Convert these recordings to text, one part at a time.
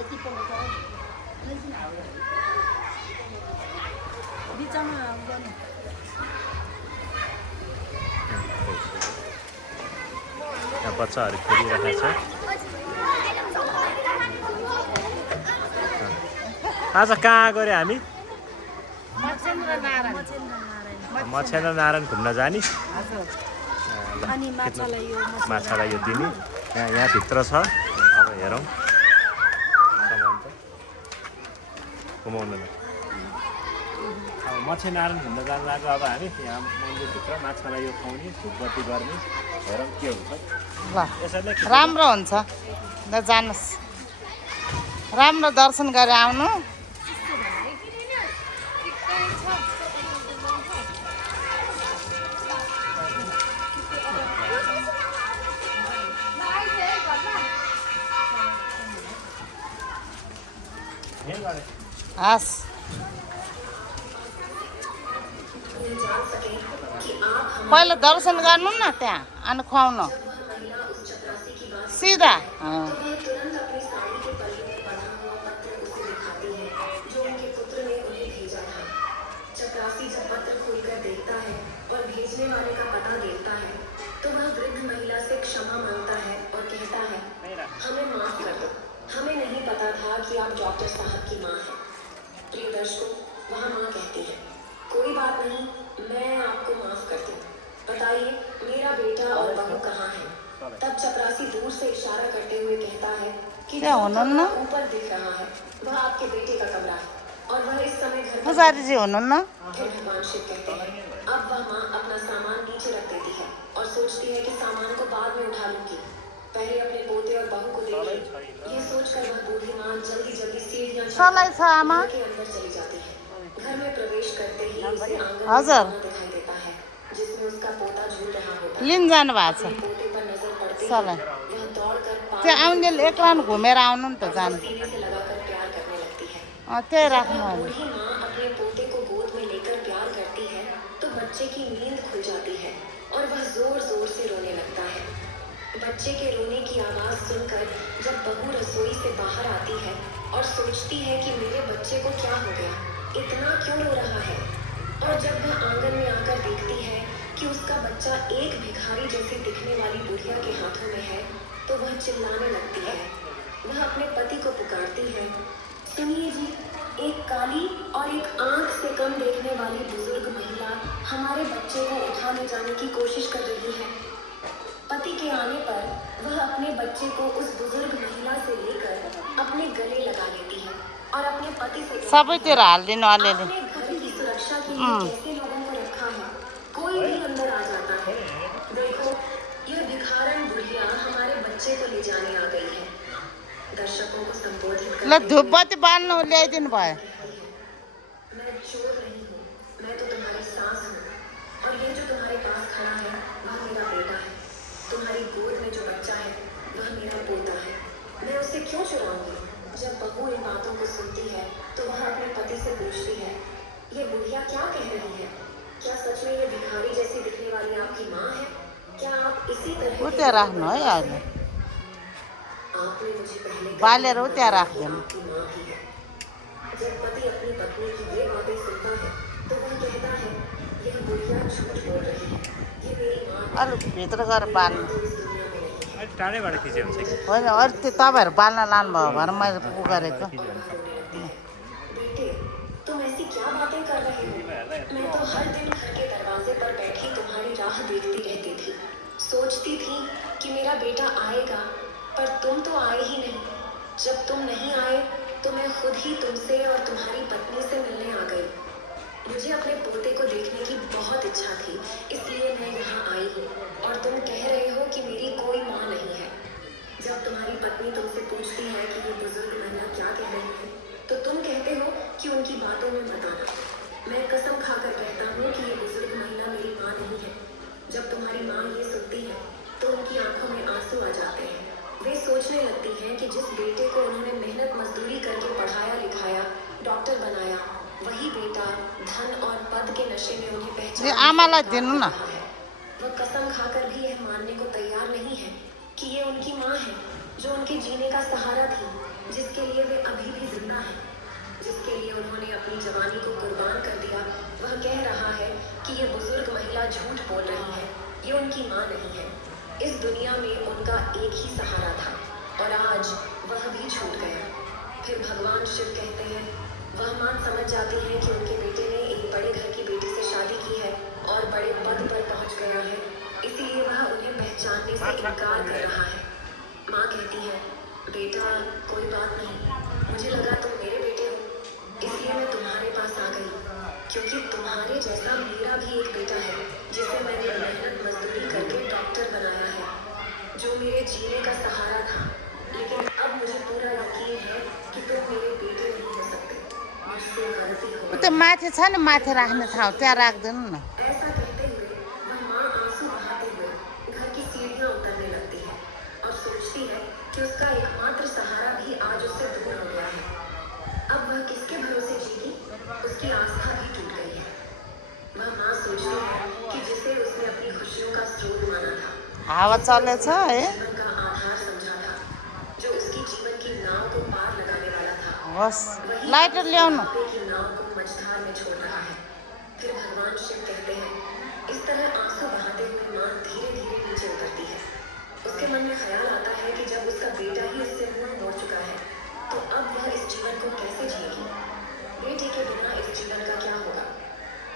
यहाँ बच्चाहरू खेलिरहेको छ। आज कहाँ गयो हामी? मछेन्द्र नारायण घुम्न जाने। माछालाई यो दिने यहाँ भित्र छ। अब हेरौँ घुमाउनु न। अब मछेनारायण घुम्न जानु लाग्यो। अब हामी यहाँ मन्दिरभित्र माछालाई यो खुवाउने धुपबत्ती गर्ने। हेरौँ के हुन्छ। ल राम्रो हुन्छ ल जानुहोस्। राम्रो दर्शन गरेर आउनु। हस् पहिला दर्शन गर्नु न त्यहाँ अनि खुवाउनु सिधा। चपरासी जब पत्र खोलकर देखता है और भेजने वाले का पता देखता है तो वह वृद्ध महिला से क्षमा मांगता है और कहता है, हमें माफ कर दो, हमें नहीं पता था कि आप डॉक्टर साहब की माँ हैं। प्रिय दर्शकों, वह माँ कहती है, कोई बात नहीं, मैं आपको माफ करती हूँ। बताइए मेरा बेटा और बहू कहाँ है? तब चपरासी दूर से इशारा करते हुए कहता है कि जो कमरा ऊपर दिख रहा है वह आपके बेटे का कमरा है और वह इस समय घर पर। जी हो न। फिर भगवान शिव कहते हैं, अब वह माँ अपना सामान नीचे रख देती है और सोचती है कि सामान को बाद में उठा लूंगी, पहले अपने पोते और बहू को देंगे। ये सोचकर वह बूढ़ी माँ जल्दी जल्दी सीढ़ियाँ चढ़कर के अंदर चली जाती है। घर में प्रवेश करते ही उसे आंगन में दिखाई देता है जिसमें उसका पोता झूल रहा होता है। पोते पर नजर पड़ते ही वह दौड़कर घुमेर आउनु नि त जानु। सीने से लगाकर प्यार करने लगती है। त्यही राख्नु। बूढ़ी माँ अपने पोते को गोद में लेकर प्यार करती है तो बच्चे की नींद खुल जाती है और वह जोर जोर से रोने लगता है। बच्चे के रोने की आवाज सुनकर जब बहू रसोई से बाहर आती है और सोचती है कि मेरे बच्चे को क्या हो गया, इतना क्यों रो रहा है, और जब वह आंगन में आकर देखती है कि उसका बच्चा एक भिखारी जैसी दिखने वाली बुढ़िया के हाथों में है तो वह चिल्लाने लगती है। वह अपने पति को पुकारती है, सुनिए जी, एक काली और एक आंख से कम देखने वाली बुजुर्ग महिला हमारे बच्चे को उठा ले जाने की कोशिश कर रही है। पति के आने पर वह अपने बच्चे को उस बुजुर्ग महिला से लेकर अपने गले लगा लेती है और अपने पति से सबैतिर हाल्दिनु अलिअलि। अपने घर की सुरक्षा के लिए कैसे लोगों को रखा है, कोई भी अंदर आ जाता है। देखो, यह भिखारन बुढ़िया हमारे बच्चे को ले जाने आ गई है। दर्शकों को संबोधित ल धुपबत्ती बाल्नु ल्याइदिनु भयो। मैं चोर नहीं हूँ, मैं तो तुम्हारी सास हूँ और ये जो तुम्हारे पास खड़ा है वह मेरा बेटा है। तुम्हारी गोद में जो बच्चा है वह मेरा पोता है। मैं उसे क्यों चुराऊंगी? जब बहू इन बातों को सुनती है तो वह अपने पति से पूछती है, ये बुढ़िया क्या कह रही है? क्या सच में ये भिखारी जैसी दिखने वाली आपकी माँ है? क्या आप इसी तरह राख्नु है अहिले आपने मुझे पहले बालेर त्यहाँ राख्दैन। आपकी माँ ही है। जब पति अपनी पत्नी की ये बातें सुनता है तो वह कहता है, यह बुढ़िया झूठ बोल रही है, ये मेरी माँ है। अरू भित्र गएर बाल्नु तो इस दुनिया में नहीं है। टाढैबाट खिच्यो हुन्छ कि होइन। अरू त्यो तपाईँहरू बाल्न लानुभयो भनेर मैले उ गरेको। बेटे, तुम ऐसी क्या बातें कर रहे हो? मैं तो हर दिन घर के दरवाजे पर बैठी तुम्हारी राह देखती रहती थी, सोचती थी कि मेरा बेटा आएगा, पर तुम तो आए ही नहीं। जब तुम नहीं आए तो मैं खुद ही तुमसे और तुम्हारी पत्नी से मिलने आ गई। मुझे अपने पोते को देखने की बहुत इच्छा थी, इसलिए मैं यहाँ आई हूँ और तुम कह रहे हो कि मेरी कोई माँ नहीं है। जब तुम्हारी पत्नी तुमसे पूछती है कि ये बुजुर्ग महिला क्या कह रही है तो तुम कहते हो कि उनकी बातों में मत आना। मैं कसम खाकर कहता हूँ कि ये बुजुर्ग महिला मेरी माँ नहीं है। जब तुम्हारी माँ ये सुनती है तो उनकी आंखों में आंसू आ जाते हैं। वे सोचने लगती हैं कि जिस बेटे को उन्होंने मेहनत मजदूरी करके पढ़ाया लिखाया, डॉक्टर बनाया, वही बेटा धन और पद के नशे में उन्हें पहचान आमालाई दिनु न। वह कसम खाकर भी यह मानने को तैयार नहीं है कि ये उनकी माँ है, जो उनके जीने का सहारा थी, जिसके लिए वे अभी भी जिंदा हैं, जिसके लिए उन्होंने अपनी जवानी को कुर्बान कर दिया, वह कह रहा है कि ये बुजुर्ग महिला झूठ बोल रही है, ये उनकी माँ नहीं है। इस दुनिया में उनका एक ही सहारा था और आज वह भी छूट गया। फिर भगवान शिव कहते हैं, वह माँ समझ जाती है कि उनके बेटे ने एक बड़े घर की बेटी से शादी की है और बड़े पद पर पहुंच गया है, इसीलिए वह उन्हें पहचानने से इनकार कर रहा है। माँ कहती है, बेटा कोई बात नहीं, मुझे लगा तुम मेरे बेटे हो, इसलिए मैं तुम्हारे पास आ गई, क्योंकि तुम्हारे जैसा मेरा भी एक बेटा है जिसे मैंने मेहनत मजदूरी करके डॉक्टर बनाया है, जो मेरे जीने का सहारा था। लेकिन अब मुझे पूरा यकीन है कि तुम मेरे बेटे नहीं हो सकते, मुझसे गलती हो त्यो माथि छ नि, माथि राख्ने ठाउँ त्यहाँ राखिदिनु न। ऐसा कहते हुए वह माँ आंसू बहाते हुए घर की सीढ़ियां उतरने लगती है और सोचती है कि उसका एकमात्र सहारा भी आज उससे दूर हो गया है। अब वह किसके भरोसे जीगी? उसकी आस्था भी टूट गई है। वह माँ सोचती है कि जिसे उसने अपनी खुशियों का स्रोत माना था, हावा चलेछ है। जीवन का आधार समझा था, जो उसकी जीवन की नाव को पार लगाने वाला था, बस लाइटर ल्याउनु। की नाव को मझधार में छोड़ रहा है। फिर भगवान शिव कहते हैं, इस तरह आंसू बहाते हुए माँ धीरे धीरे नीचे उतरती है। उसके मन में ख्याल आता है कि जब उसका बेटा ही उससे मुंह मोड़ चुका है, तो अब वह इस जीवन को कैसे जिएगी? बेटे के बिना इस जीवन का क्या होगा?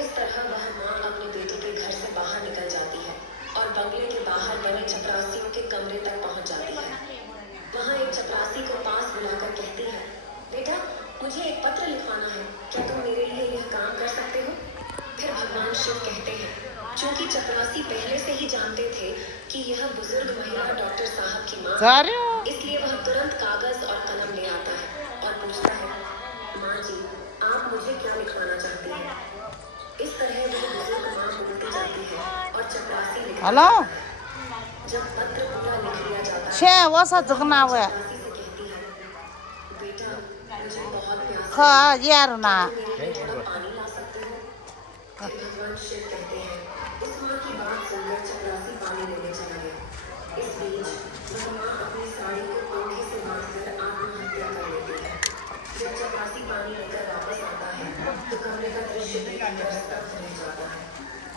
इस तरह वह माँ अपने बेटे के घर से बाहर निकल जाती है और बंगले के बाहर बने चपरासियों के कमरे तक पहुंच जाती है। वहाँ एक चपरासी को पास बुलाकर कहती है, बेटा मुझे एक पत्र लिखवाना है, क्या तुम मेरे लिए यह काम कर सकते हो? फिर भगवान शिव कहते हैं, चूंकि चपरासी पहले से ही जानते थे कि यह बुजुर्ग महिला डॉक्टर साहब की माँ है, झर्यो। इसलिए वह तुरंत कागज और कलम ले आता है और पूछता है, माँ जी आप मुझे क्या लिखवाना चाहती हैं? इस तरह वह बुजुर्ग माँ बोलती जाती है और चपरासी लिखता हेलो है। जब पत्र पूरा लिख लिया जाता है, छे वसा झुकना हुआ चपरासी से कहती है, बेटा मुझे बहुत प्यास ख यार ना। मेरे लिए थोड़ा पानी ला सकते हो? फिर भगवान शिव कहते हैं, उस माँ की बात सुनकर चपरासी पानी लेने चला गया। इस बीच वह माँ अपनी साड़ी को पंखे से बांधकर आत्महत्या कर लेती है। जब चपरासी पानी लेकर वापस आता है, तो कमरे का दृश्य देखकर स्तब्ध रह जाता है।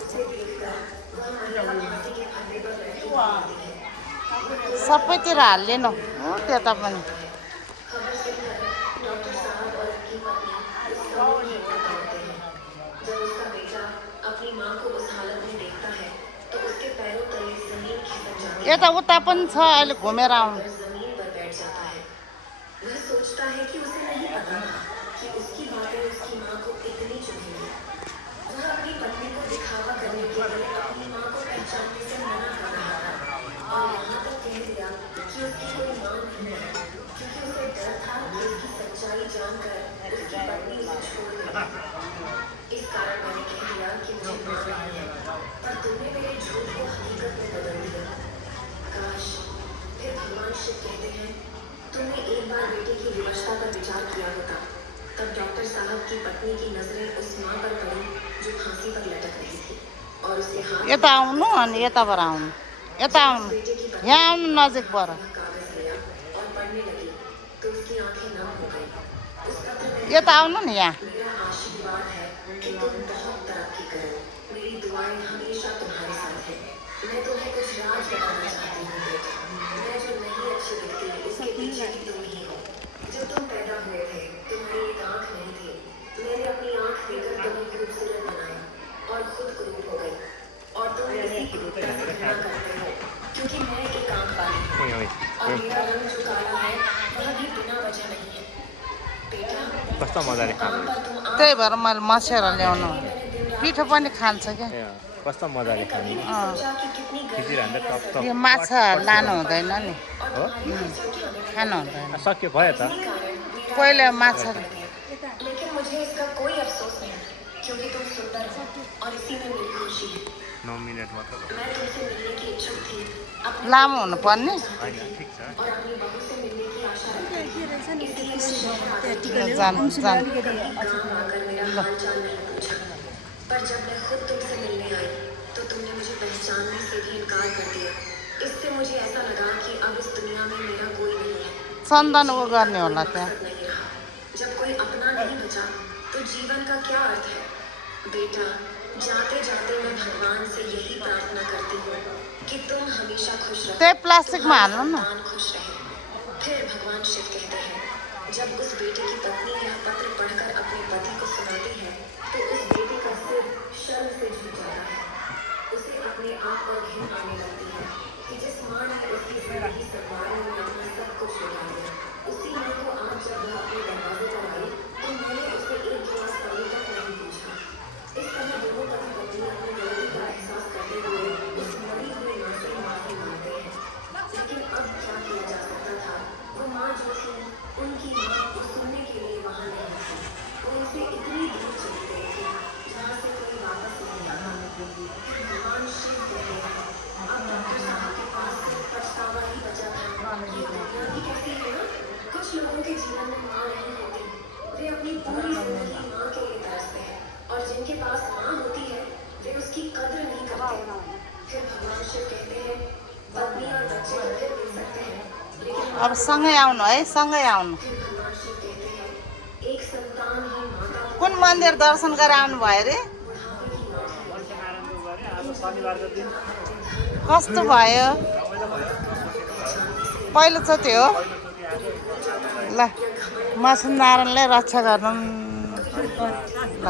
उसे देखकर वह महिला फांसी के फंदे पर बैठी होती है। सबैतिर हालिदिनु हो त्यता पनि। खबर सुनकर डॉक्टर साहब और उनकी पत्नी उस कमरे की ओर दौड़ते हैं। जब उसका बेटा अपनी माँ को उस हालत में देखता है, तो उसके पैरों तले जमीन खिसक जाती है यता उता पनि छ, अहिले घुमेर आउनु। और जमीन पर बैठ जाता है। वह सोचता है कि उसे नहीं पता था कि उसकी बातें उसकी माँ को इतनी चुभेंगी। वह अपनी पत्नी को दिखावा करने के लिए अपनी माँ को पहचानने से मना कर रहा था और यहाँ तक कह दिया कि उसकी कोई माँ नहीं है, क्योंकि उसे डर था कि उसकी सच्चाई जानकर उसकी पत्नी उसे छोड़ देगी। इस कारण मैंने कह दिया कि मुझे माँ नहीं है, पर तुमने मेरे झूठ को हकीकत में बदल दिया। काश। फिर भगवान शिव कहते हैं, तुमने एक बार बेटे की विवशता पर विचार किया होता। तब डॉक्टर साहब की पत्नी की नजरें उस माँ पर पड़ी जो फांसी पर लटक रही थी और उसके हाथ यता आउनु अनि यताबाट आउनु, यता आउनु, बेटे की पत्नी यहाँ आउनु नजिकबाट। वह कागज लिया और पढ़ने लगी तो उसकी आंखें नम हो गई। उस पत्र में यता आउनु नि यहाँ। मेरा आशीर्वाद है कि तुम बहुत तरक्की करो। मेरी दुआएं हमेशा तुम्हारे साथ हैं। मैं तुम्हें कुछ राज बताना चाहती हूँ बेटा। मैं जो नहीं अच्छी दिखती उसके पीछे भी तुम ही हो। जब तुम पैदा हुए थे तुम्हारी एक आंख नहीं थी। मैंने अपनी आंख देकर तुम्हें खूबसूरत बनाया और खुद कुरूप हो गई। और तुम इसी कुरूपता से घृणा करते हो क्योंकि मैं एक आंख वाली हूँ और मेरा रंग जो काला है वह भी बिना वजह नहीं है। बेटा कस्तो मजाले खानु पर तुम त्यही भएर मैले मसेर ल्याउनु। पिठो पनि खान्छ क्या। ए कस्तो मजाले खानु सोचा कि कितनी खिचिरहँदा टप टप यो माछा लानु हुँदैन नि, हो खानु हुँदैन। सक्यो भयो त पहिले माछा लेकिन मुझे इसका कोई अफसोस नहीं क्योंकि तुम सुंदर हो और इसी में मेरी खुशी है। 9 मिनट मात्र मैं तुमसे मिलने की इच्छुक थी अपने लामो हुनुपर्ने। होइन ठिक छ और अपनी बहू से मिलने की आशा रखती थी। इसलिए मैं शहर आ गई थी। जानु जानु। कभी गाँव आकर मेरा हालचाल नहीं पूछा, पर जब मैं खुद तुमसे मिलने आई तो तुमने मुझे पहचानने से भी इनकार कर दिया। इससे मुझे ऐसा लगा कि अब इस दुनिया में मेरा कोई चन्दन उ गर्ने होला त्यहाँ। नहीं रहा। जब कोई अपना नहीं बचा तो जीवन का क्या अर्थ है? बेटा, जाते जाते मैं भगवान से यही प्रार्थना करती हूँ कि तुम हमेशा खुश रहो, त्यही प्लास्टिकमा हाल्नु न। संतान खुश रहे। फिर भगवान शिव कहते हैं, जब उस बेटे की पत्नी यह पत्र पढ़कर अपने पति को सुनाती है तो उस बेटे का सिर शर्म से झुक जाता है। उसे अपने आप पर घिन आने लगती है कि जिस माँ ने उसकी जिंदगी संवारने में अपना सब कुछ लगा दिया, उसी माँ को आज जब वह अपने दरवाजे पर आई तो मैंने उसे एक गिलास पानी तक नहीं पूछा। इस तरह दोनों पति पत्नी अपनी गलती का एहसास करते हुए उस मरी हुई माँ से माफी मांगते हैं। लेकिन अब क्या किया जा सकता था? वो माँ जो थी, उनकी माँ को सुनने के लिए वहाँ नहीं थी। वो उसे इतनी दूर चली गई थी जहाँ से कोई वापस नहीं आता। भगवान शिव कहते हैं, अब डॉक्टर साहब के पास सिर्फ पछतावा ही बचा था। ये दुनिया भी कैसी है ना? कुछ लोगों के जीवन में माँ नहीं होती, वे अपनी पूरी जिंदगी माँ के लिए तरसते हैं, और जिनके पास माँ होती है वे उसकी कद्र नहीं करते। फिर भगवान शिव कहते हैं, पत्नी और बच्चे तो फिर मिल सकते हैं, लेकिन अब सँगै आउनु है, सँगै आउनु। फिर भगवान शिव कहते हैं, एक संतान ही माता कुन मन्दिर दर्शन गरेर आउनु भयो रे? बुढ़ापे की लाठी है। मत्स्यनारायणको गरे आज शनिबारको दिन कस्तो भयो? पहिलोचोटि हो। ल, मत्स्यनारायणले रक्षा गर्नु। ल।